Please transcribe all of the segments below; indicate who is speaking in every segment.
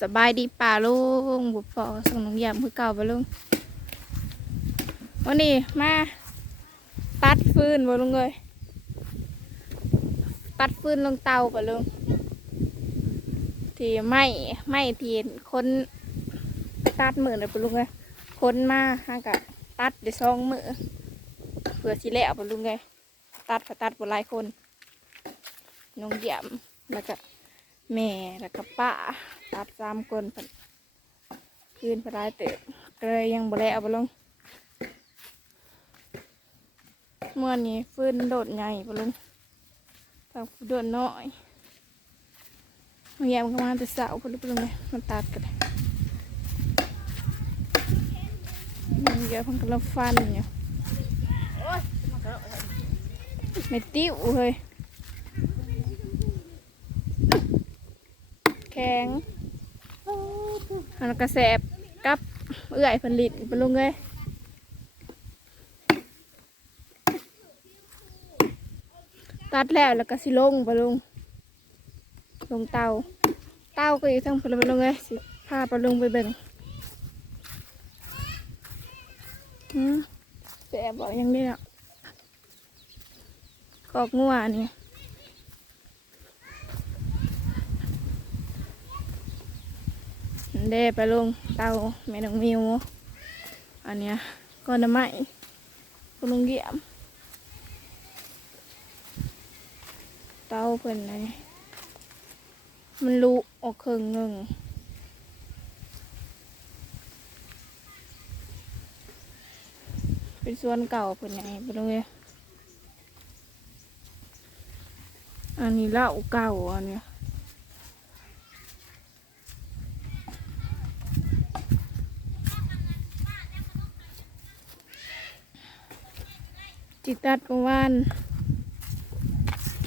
Speaker 1: สบายดีป่าลุงบุปผาส่งน้องยามคือเก่าป่ะลุงวันนี้มาตัดฟืนบ่ลุงเลยตัดฟืนลงเตาป่ะลุงที่ไม่ไม่ที่คนตัดมือเลยป่ะลุงเลยคนมาห้างกะตัดเดี๋ยวซองมือเผื่อสิแล้วป่ะลุงเลยตัดก็ตัดบ่หลายคนน้องยามแล้วก็ แม่แล้วก็ป้าตัดสามคนพิ่นพลายเติบก็เลยยังบ่ได้เอาไปลงเมื่อนี้ฟื้นโดดใหญ่ปลุงทางโดดน้อยเมื่อแยมก็มาแต่สาปะลุงปลุงเลยมันตัดกันเมันเยอะเพันกำลังฟันอยู่ไม่ติ้วเฮ้ย แข็งอันกระแสบกับเอื่อยผลิตปะลุงเลยตัดแล้วแล้วก็สิลงปลุงลงเตาเตาก็อยู่ทางปะลุงปลุงเลยสิพาปลุงไปเบิ่งแสบบอกยังได้เนาะกอกงัวนี่ เด้ไปลงเตาแม่น้องมิวอันเนี้ยก้อนน้ำไม้คุณลุงเยี่ยม เตาเพิ่นอะไรมันลุออกครึ่งหนึ่งเป็นส่วนเก่าเพิ่นไงไปลงเลยอันนี้เล้าเก่าอันเนี้ย จิตตัดประวาน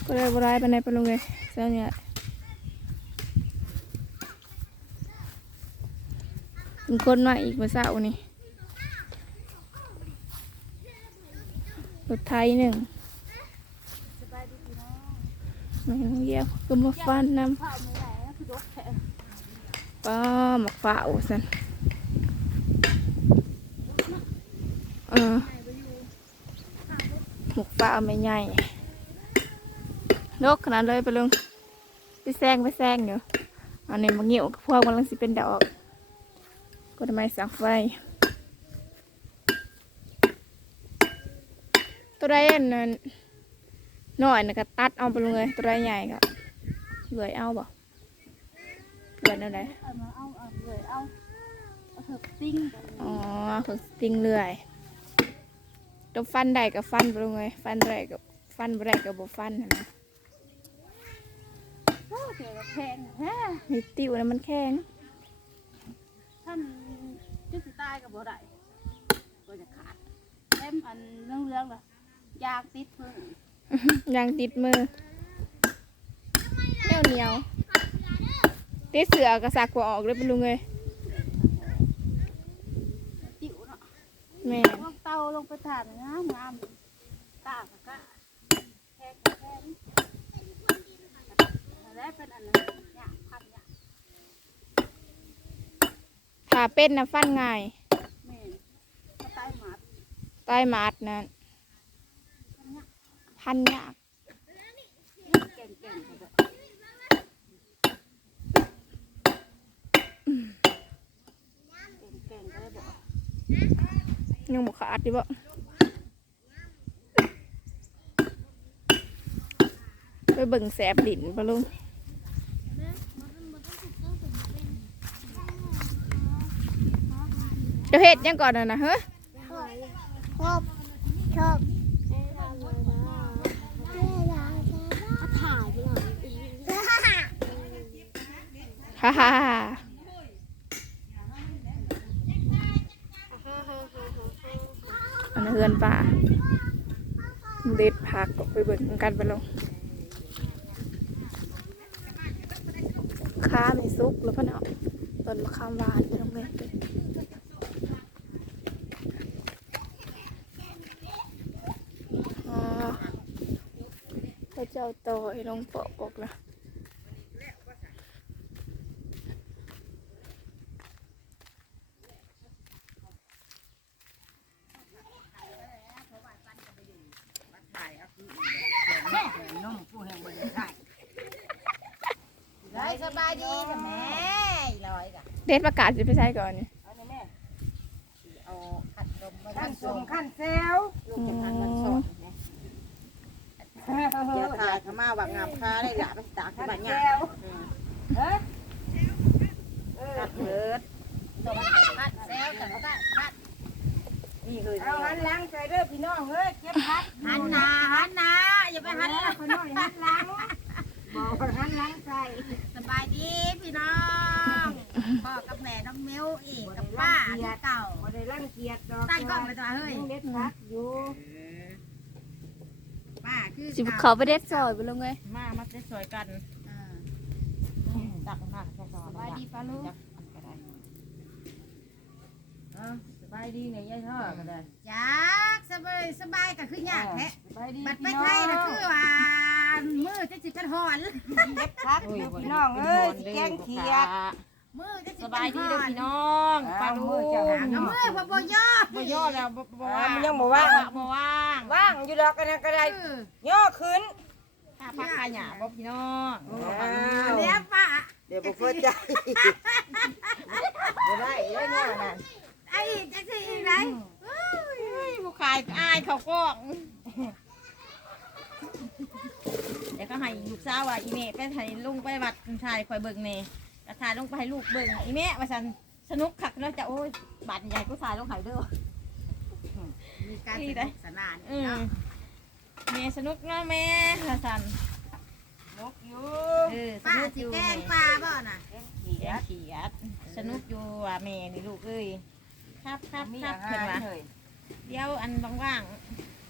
Speaker 1: ก็ได้บรายไปในไปลงเลยเส้นเนี่ยมีคนมาอีกมื่อเช้านี่รถไทยหนึ่งไม่ต้องเยี่ยมก็มาฟันนำป้าหมักฝ่าวสันเออ ปลาไม่ใหญ่นกขนาดเลยไปลงไปแซงไปแซงอยู่อันนี้มันเงี่ยวพวกมันลังสิเป็นดอกก็ทำไมสังไฟ ตัวใดอันนั้นน้อยนะก็ตัดเอาไปลงเลยตัวใดใหญ่ก็เหลือยเอาบ่เหลือยนั่นไหน
Speaker 2: เอามาเอาเอาเลยเอาเอาเถอะติ้งกัน
Speaker 1: อ๋อฝึกสติงเลื่อย ตัวฟันได้กับฟันไปลงเลยฟันได้กับฟันบ่ได้กับบ่ฟันหั่นนะ
Speaker 2: โอ้เดี๋ยวเราแพงแฮะ
Speaker 1: มีติวนะมันแข็ง
Speaker 2: ท่านจุดสิตายกับบ่ได้ก็จะขาดเล่มอันเรื่องเรื่องๆเลยยางติดพึ่ง
Speaker 1: ยางติดมือเหนียวเหนียวติดเสือกระสักกว่าออกเลยเป็นลุงเลย
Speaker 2: จิ๋วเนาะ
Speaker 1: แม่
Speaker 2: พวกเตาลงไปถ่านงามงามตากะกะแพงกะแพงแล้วเป็นอันนั้นเนี่ยพันเนี่ย
Speaker 1: ถ้าเป็นนะฟันง่าย
Speaker 2: แม่นก็ตายหมาด
Speaker 1: ใต้มาดนะพันยาก
Speaker 2: เก่งๆเขาบอกเก่งๆก็เลยบอก
Speaker 1: ยังบกขาดดิบ่ไปเบิ่งแสบดินปะลุงจะเฮ็ดยังก่อนนะนะเฮ้ย
Speaker 3: ชอบชอบถ่ายไปหน่อย
Speaker 1: ฮ่าฮ่าฮ่าอันนั้นเฮือนป่า เด็ดผักไปเบิ่งกันไปลงค้ามีซุกแล้วพ่อเนาะต้นมะขามหวานไปลงเลยอ๋อพระเจ้าโตให้ลงปอกออกนะา
Speaker 4: ยดีกับแม่อีลอย กะ
Speaker 1: เด็ดประกาศสิไปใช้ก่อนนี่
Speaker 4: เอาเนี่ยแม่เอาขัดลมมา
Speaker 5: ขั้น
Speaker 4: ทำ
Speaker 5: ส
Speaker 4: ส่
Speaker 5: ม
Speaker 4: ง
Speaker 5: ขั้นเซล
Speaker 4: ลูกจะทำมันสดเนี่ยเดี๋ยวถ่ายเขามาว่างามค้าได้หละไปตากที่
Speaker 5: ขั้น
Speaker 4: บ้าน
Speaker 5: เซ
Speaker 4: เนี่ย
Speaker 5: ลเฮ้ยเออ
Speaker 4: ขัดเถิดส่งขัดแซวแต่ก็ได้ขัดนี่เลย
Speaker 5: เอาหันหลังใส่เด้อพี่น้องเอ้ยเก็บพัก
Speaker 4: หันหน้าหันหน้าอย่าไป
Speaker 5: ไป
Speaker 4: หั
Speaker 5: หั
Speaker 4: น
Speaker 5: น
Speaker 4: ห
Speaker 5: ห
Speaker 4: ลั
Speaker 5: ลั
Speaker 4: ง
Speaker 5: งคนน้อยหันหลังบอกหันหลังใส่
Speaker 4: สบายดีพี่น้องพ่อกับ แม่น้องเมลเอกกับป้าที่เก่า
Speaker 5: บ่ได้รังเกียจดอก
Speaker 4: ตั้งกล้องไปตัวเฮ้ย
Speaker 5: ยังเด็ดพักอยู่
Speaker 4: ป้าคือ
Speaker 1: สิเขาไปเด็ดซอยไปลงเลย
Speaker 6: มามาเต้นสวยกันตักมากแค่สอง
Speaker 4: สบายดีป้าลูก
Speaker 6: จักอันก็ได้เอ้าสบายดีเนี่ยยายท่อก็ได้
Speaker 4: จ้าสบายสบายก็คือยากแท้
Speaker 5: สบายดี
Speaker 4: บัดไป
Speaker 5: พี่น้
Speaker 4: ไทยนะ
Speaker 5: อง
Speaker 4: คือว่ามือจะจิบกันหอน
Speaker 5: เก็บพักเด้อพี่น้องเอ้ยสิแกงเขียด
Speaker 4: มือจะจิ
Speaker 6: ส
Speaker 4: บกับา
Speaker 6: ย
Speaker 4: น
Speaker 6: ดี
Speaker 4: ห
Speaker 6: เด้อ
Speaker 4: อน
Speaker 6: พี่น้องปลาลูก
Speaker 5: เจ้าหา
Speaker 4: กับมือบ่บ่ย่อ
Speaker 6: บ่ย่อแล้วบ่บ่
Speaker 5: อ่า
Speaker 6: ว่าง
Speaker 5: มันยังบ่ว่าง
Speaker 6: บ่ว่าง
Speaker 5: ว่างอยู่ดอกกันนะก็ได้
Speaker 4: เออ
Speaker 5: ย่อขึ้น
Speaker 6: ถ้าพักขายหยาบ่พี่น้อง
Speaker 5: อ้าว
Speaker 4: เลี้ยงป้า
Speaker 5: เดี๋ยวบ่เข้าใจบ่ได้เลยเนาะนั่น
Speaker 4: ไอ้จะสิอีกไหน
Speaker 6: เฮ้ยผู้ขายอายเขากล้องเดี๋ยวก็ให้ลูกสาวว่าอีเมไปให้ลุงไปวัดชายคอยเบิ่งแน่ กระทายลงไปให้ลูกเบิ่งอีเมว่าซั่นสนุกคักเนาะจะโอ้ยบาดใหญ่กูสายลงให้เด้อ
Speaker 4: มีการสนุกสนาน
Speaker 6: อืม
Speaker 4: เนาะ
Speaker 6: แม่สนุกเนาะแม่ว่าซั่น
Speaker 5: นกอยู่
Speaker 6: เออส
Speaker 4: ป้า
Speaker 6: นุก
Speaker 4: สิ
Speaker 6: อยู่
Speaker 4: แกล้งป้าบ่น่ะ
Speaker 5: แกงเขี
Speaker 6: แก
Speaker 5: ย
Speaker 6: ง
Speaker 5: ด
Speaker 6: เขียดสนุกอยู่ว่าแม่นี่ลูกเอ้ยครับครับ
Speaker 5: มี
Speaker 6: ครับ
Speaker 5: อา
Speaker 6: เพิ่น
Speaker 5: หาร
Speaker 6: ว่า
Speaker 5: เลย
Speaker 6: เดี๋ยวอันว่าง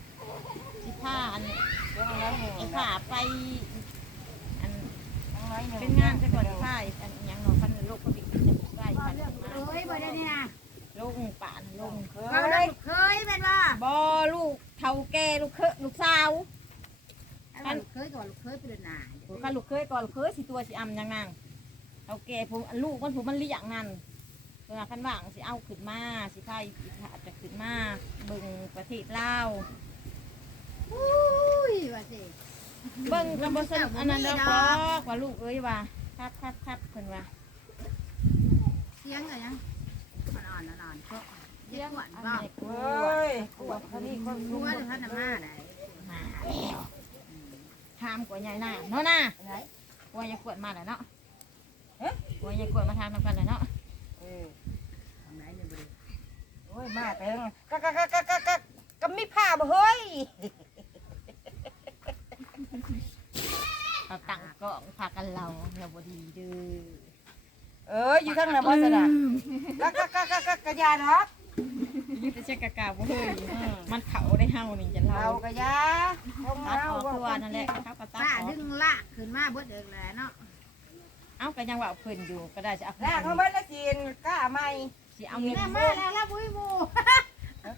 Speaker 6: ๆสิพาอัน
Speaker 5: เรื่องน้อยหนึ่ง
Speaker 6: ไอ้ผาไปอัน
Speaker 5: น้อยหนึ่ง
Speaker 6: เป็นงานซะก่อนสิพาอันอิหยังเนาะคันโลกโควิดจะไปพัน
Speaker 4: เอ้ยบ่ได้นี่นะ
Speaker 6: โลกป่านโลก
Speaker 5: เค
Speaker 4: เราได้
Speaker 5: ย
Speaker 4: เคยเป็นว่า
Speaker 6: บ่ลูกเฒ่าแก่ลูกเคยลูกสาว
Speaker 4: อันเคยก่อนเคยเป็นหนา
Speaker 6: คันลูกเคยก่อนลูกเคยสิตัวสิอำยังนางเฒ่าแก่ผมอันลูกมันผมมันเลี้ยงนั่นเวลาคันว่างสิเอาขึ้นมาสิพาอีผาจะขึ้นมาเบิ่งประเทศลาว
Speaker 4: อุ้ยว่าสิ
Speaker 6: เบิ่งกับบสนอันนั้นดอกบอกว่าลูกเอ้ยว่าครับครับครับเพิ่นว่า
Speaker 4: เสียงอะไรนะอ่อนๆอ่อนๆก็เรียกหวาน
Speaker 6: อัน
Speaker 4: บ่
Speaker 6: นี้กู
Speaker 5: เฮ้ยกวดเขานี่คน
Speaker 4: รู้ว่าท่านน่ะมาได้
Speaker 6: มาแล้วทามกว่าใหญ่หน้าเนาะน่ะกว่ายายขวดมาแล้วเนาะเอ๊ะกว่ายายขวดมาทานนำกันแล้วเนาะ
Speaker 5: เออ
Speaker 4: ทางไหนเนี่ยบ่ได้
Speaker 5: โอ้ยมาเต็งกะกะกะกะกะกะก็มีผ้าบ่เฮ้ย
Speaker 6: เราตั้งกล้องพากันเราเราบ่ดีเด้อ
Speaker 5: เอออยู่ทางไหนบ่สนะกะกะกะกะกะกะยาเนาะ
Speaker 6: ยึดแต่เช็คกะกาบ่เฮ้ยมันเขาได้เฮานี่จะ
Speaker 5: เรา
Speaker 6: เรา
Speaker 5: กะยาเอา
Speaker 6: ตั
Speaker 5: มา
Speaker 6: ดอ
Speaker 5: เอา
Speaker 6: อกตัวนั่นแหละเขาก็ตัด
Speaker 4: ป้า
Speaker 6: ออก
Speaker 4: ดึงลากขึ้นมาเบิดเอิงแล้วเนาะ
Speaker 6: เอ้าก็ยังว่าเอาขึ้นอยู่ก็ได้จะเอาขึ้
Speaker 5: แล้วเขา
Speaker 6: น
Speaker 5: เบิ่ละจีนกะใหม่
Speaker 6: สิเอามีด
Speaker 4: แม่มาแล้วละบุ้ยบู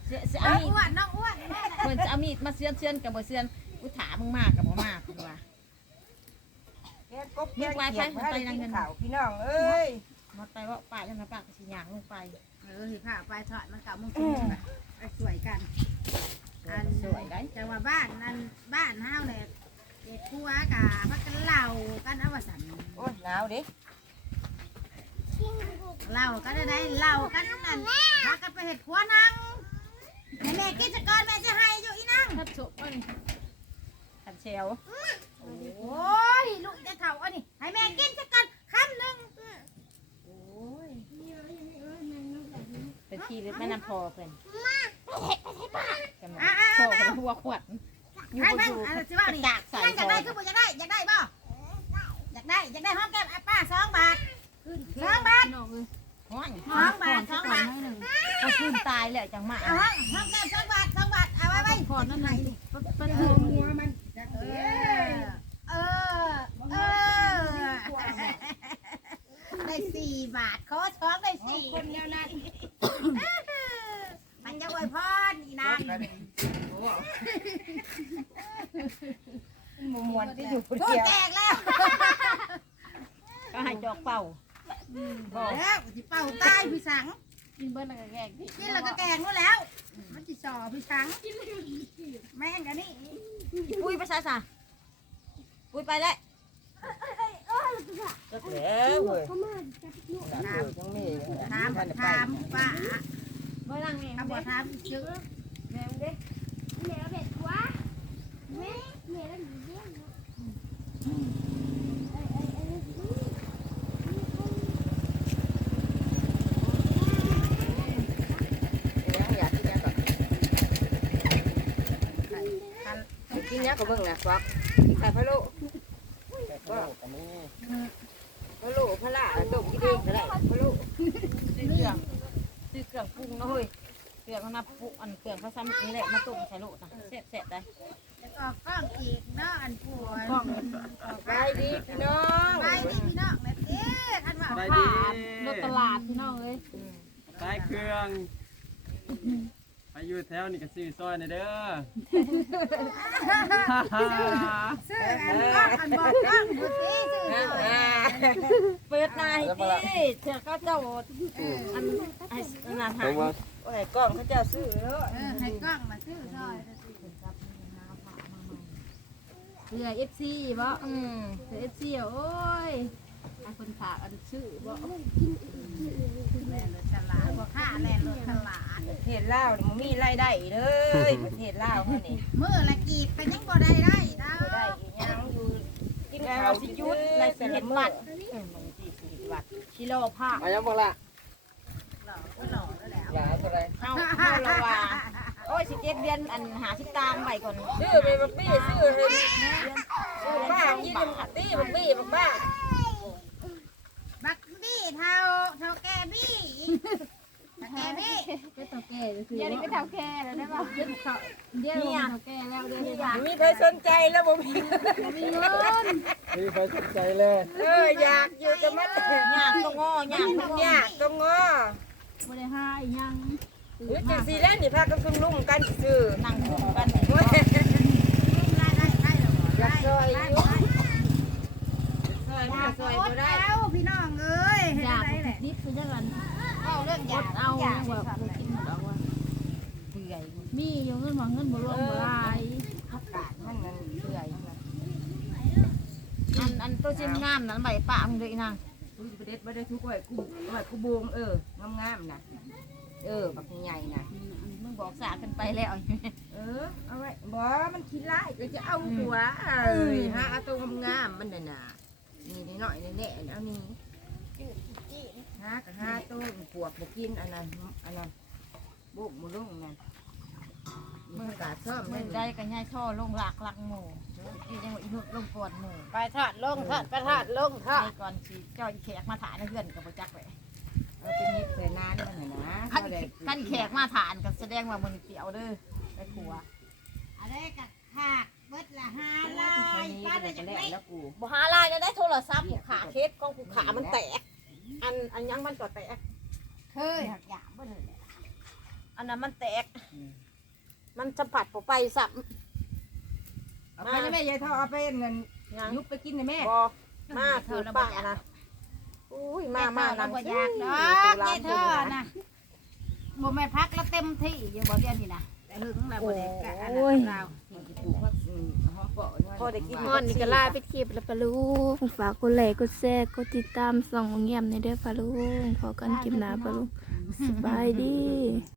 Speaker 6: สิสิ
Speaker 4: น้
Speaker 6: เอา
Speaker 4: อง
Speaker 6: มีด
Speaker 4: อ้วนน้องอ้วนแม่
Speaker 6: เพิ่นจะเอามีดมาเชือนเชือนกับบ่เชือน กูถามมึงมากกับบ่มากกูว่า
Speaker 5: แกงกบแกงเขียดให้ได้กินข้าวพี่น้องเอ้ย
Speaker 6: มาไปว่าป้าจังนะป้าก็สิย่างลงไป
Speaker 4: เออสิผ้าไปทอดมันเก่ามึงกินไปไปสวยกันอัน
Speaker 6: สวยได้
Speaker 4: แต่ว่าบ้านนั้นบ้านเฮาเนี่ยเด็กครัวกะพักกันเหล่ากันเอาว่าสัน
Speaker 5: โอ้ยหนาวดิ
Speaker 4: เหล่ากันได้เหล่ากันนั่นพากันไปเห็ดครัวนั่งให้แม่กินจะก่อนแม่จะให้อยู่อีนั่ง
Speaker 6: ทัดสุมันทัด เชล
Speaker 4: โอ้ยลูกจะเถ่าอันนี้ให้แม่กินจะก่อนคำหนึ่ง
Speaker 6: เป็นที่หรือแม่น้ำพอเพิ่นกำลัง
Speaker 4: อ่าอ่า
Speaker 6: พอ
Speaker 4: อ่า
Speaker 6: เพิ่นหัวขวดอยู่
Speaker 4: ให้
Speaker 6: บน
Speaker 4: แม่
Speaker 6: อยู่
Speaker 4: อันสิว่านี่
Speaker 6: จากใส่
Speaker 4: นั่ง
Speaker 6: พ
Speaker 4: อยาก
Speaker 6: อ
Speaker 4: ได้คือบ่อยากได้อยากได้บ่อยากได้อยากได้ห้องแก้มอะป้าสองบาทสองบาท
Speaker 6: ห้อย
Speaker 4: สองบาทสองบาท
Speaker 6: ก็ขึ้นตายแล้วจังมา
Speaker 4: เอาห้องห้องแก้มสองบาทสองบาทเอาไว้ไว้พอนั่นไหนเป็นหัวมัน เออเออ เออ ได้สี่บาทขอช้อนได้สี่คนเดียวนั้นมันจะอวยพรอีนาง
Speaker 5: มมวนที่อยู่คน
Speaker 4: พูด
Speaker 5: เดียว
Speaker 4: แตกแล้ว
Speaker 6: ก็ให้จอกเป่า
Speaker 4: บอกแล้วสิเป่าใต้พี่สัง
Speaker 6: กินเบิ้ลแล้วก็แกง
Speaker 4: กินแล้วก็แกงนู่นแล้ว มันจิสอพี่สัง แม่งกันนี่
Speaker 6: ปุ้ยไปซะซะปุ้ยไปแล้ว
Speaker 5: จักแล้วเว้ย
Speaker 3: เขามาจับลูก
Speaker 5: น้ำยังมี
Speaker 4: ถาม
Speaker 5: ท่านไป
Speaker 4: ถามป้า
Speaker 6: บ่นั่งนี่
Speaker 4: ถ้าบ่ถามชื่อ
Speaker 6: แม่เด้
Speaker 3: แม่เบ็ดวะแม่แม่แล้วหนูเลี้ยงเนาะเอ้ยเอ้ยเอ้ย
Speaker 5: ยังอยากกินยังก่อน กินยังก็เบิ่งนะฟักใส่พะโล้ว่าพะโล้พะละต้มกินเองก็ได้พะโล้
Speaker 6: ซื้อเครื่องซื้อเครื่องปรุงเนาะเฮ้ยเครื่องเขานับปรุงอันเครื่องเขาซ้ำนี่แหละมาต้มใส่โลดนะแซ่บๆได้
Speaker 4: แล้วก็กล้องอีกเนาะอันผัว
Speaker 6: กล้อง
Speaker 5: ไปดีพี่น้อง
Speaker 4: ไปนี่พี่น้องแม่เอ๊ะท่านว่า
Speaker 7: ไป
Speaker 6: ผ่
Speaker 7: ดีา
Speaker 6: นรถตลาดพี่น้องเอ้ย
Speaker 7: ใต้เครื่อง ไปอยู่แถวนี่ก็ซื้อซอยหน่อยเด้อ
Speaker 4: ซื้ออันกล้องอันบอกกล้องดูสิซื้อหน่อย
Speaker 6: เปิดหนาให้ดิเถื่อก็เจ้าอันไอ้นนั้นหา
Speaker 5: โอ้ยกล้องเขาเจ้าซื้อเนาะ
Speaker 4: เออให้กล้องมาซื้อหน่อย
Speaker 2: เรือเอฟซีบ่
Speaker 6: อืม
Speaker 2: เรือเอฟซีโอ้ย ไอ้คนฝากอันชื่อบ่
Speaker 4: แล่นรถฉลาดบ่ค่าแล่นรถฉลาด
Speaker 5: ประเทศลาวนี่มันมีรายได้เลยประเทศลาวเฮานี่
Speaker 4: มื้อละกีดเป็นยังบ่ได้ได้ดา
Speaker 5: ได้อีหยังอยู่กิน
Speaker 6: แล้ว
Speaker 5: ข้าว
Speaker 6: สิ
Speaker 5: สิ
Speaker 6: หยุ
Speaker 5: ยุ
Speaker 6: ด
Speaker 5: ด
Speaker 6: ใน
Speaker 5: ใน
Speaker 6: สิ
Speaker 5: แต่
Speaker 6: เห็
Speaker 5: ละ
Speaker 6: น
Speaker 5: มื้
Speaker 6: บั
Speaker 5: อ
Speaker 6: ตร
Speaker 5: เออมันสิสิวัด
Speaker 6: ชิโลภาค
Speaker 7: มายังบอกละ
Speaker 4: หล่อก็หล่อแล้วแหละ
Speaker 5: หลายเท่าไหร่
Speaker 6: เอาเอาละว่าโอ้ยสิเจ็ดเดือนอันหาสิตามไปก่อน
Speaker 5: ซื้อไปบักบี้ซื้อให้ซื้อบ้ากินอัตตี้บักบี้บักบ้า
Speaker 4: บักบี้ เท่าเท่าแก่บี้เท่าแก่บี้
Speaker 2: เป็นเท่าแก่ก็คือ
Speaker 1: เดี๋ยวนี้ก็เท่าแค่แล้วได้ป่ะ
Speaker 2: เดี๋ยวเขาเดี๋ยวลงเท่าแก่แล้วเดี๋ยวนี้
Speaker 5: มีใครสนใจแล้วบ่มี
Speaker 2: มีเงิน
Speaker 7: มีไฟสนใจเลย
Speaker 5: เอออยากอยู่แต่มัน
Speaker 6: ยากต้องงอยากต้องงอยา
Speaker 5: กต้องงอ
Speaker 2: บ่ได้หาอีหยัง
Speaker 5: หรือจังซี่แล้วนี่พากันซุ่มลุ่มกันซื้อ
Speaker 6: นั่งคุมกัน
Speaker 5: โอ้ย
Speaker 4: ได้ได้ได้หรอ
Speaker 5: อยากซอยอยู่
Speaker 4: ได้
Speaker 5: ซอยมาซอยบ่ได้
Speaker 4: แล้วพี่น้องเอ้ย
Speaker 2: อยาก
Speaker 4: ได้แหละ
Speaker 2: นิดคือจังนั้น
Speaker 4: เอาเรื่องอยาก
Speaker 2: เอา
Speaker 4: อยาก
Speaker 2: แบบบ่กินหมดเอาว่า
Speaker 6: เบื่อ
Speaker 2: มีอยู่เงินบ่เงินบ่รวมบ่ลาย
Speaker 5: อากาศมันนั่นเปื่อย
Speaker 6: อันอันตัวชิ้นงามนั้นใบปะมึงเลยนาง
Speaker 5: อุ้ยประเด็ดบ่ได้ทุกไว้กูไว้กูโบงเอองามๆนะเออบักใหญ่นะ
Speaker 6: มึงบอกสากันไปแล้ว
Speaker 5: เออเอาไว้บ่มันขี้ร้ายก็จะเอาหัวเอ้ยหาเอาตัวงามๆมันน่ะน่ะนี่น้อยแน่ๆเอานี่ หาก็หาตัวปวกบ่กินอันนั้นอันนั้นบุกบ่ลงนั่นมึงกาซ่อม
Speaker 6: มึ
Speaker 5: นั่
Speaker 6: ง
Speaker 5: น
Speaker 6: ได้กันย่ายท่อลงหลักหลักหมู่อีจังหวะอีนุลงกอดหมู่
Speaker 4: ไปทอดลงทอดไปทอดลงทอด
Speaker 6: ไปก่อนสิเจ้าอีแขกมาถ่ายในเพื่อนกับประจักษ์ไป
Speaker 5: เอาเป็นนิดแต่นานมันน่ะนะ
Speaker 6: ขั้นขั้นแขกมาถ่านก็แสดงว่ามึงเกี่ยวเด้อไปขัว
Speaker 4: อะไรกับขาก เบิดละห้าลา
Speaker 5: วัน
Speaker 4: ย
Speaker 5: นี้
Speaker 4: ป้า
Speaker 5: ก็
Speaker 4: ได้
Speaker 5: จะ
Speaker 4: จะ
Speaker 5: แล้
Speaker 4: ได้
Speaker 5: แล้วกู
Speaker 6: บหาลายจะได้โทรศัพท์ผูกขาเคสของผูกขามันแตก อันอันยังมันก็แตก
Speaker 4: เคยหักหยามบ่เลย
Speaker 6: อันนั้นมันแตก มันสัมผัสผมไปสับ
Speaker 5: เอาไปนะแม่ยายเท่าเอาไปเงิน
Speaker 6: ยัง
Speaker 5: ยุบไปกินนะแม่
Speaker 6: บอมาถือป้านะอุ้ยมามา
Speaker 4: เรา
Speaker 6: นั่ง
Speaker 4: บ่อยากดอกนี่เธอนะบ่แม่พักแล้วเต็มที่อยู่บ่เดียวนี่นะแต่หึงแล้วบ่ได้กะอันนั้นเรา
Speaker 5: ปลูกผักอืมหอมเปาะ
Speaker 6: พอได้กิน
Speaker 1: มอนนี่ก็ลาไปคลิปแล้วปะลุงฝากกดไลค์กดแชร์กดติดตามส่องเงียบในเด้อปะลุงพอกันคลิปหน้าปะลุงสบายดี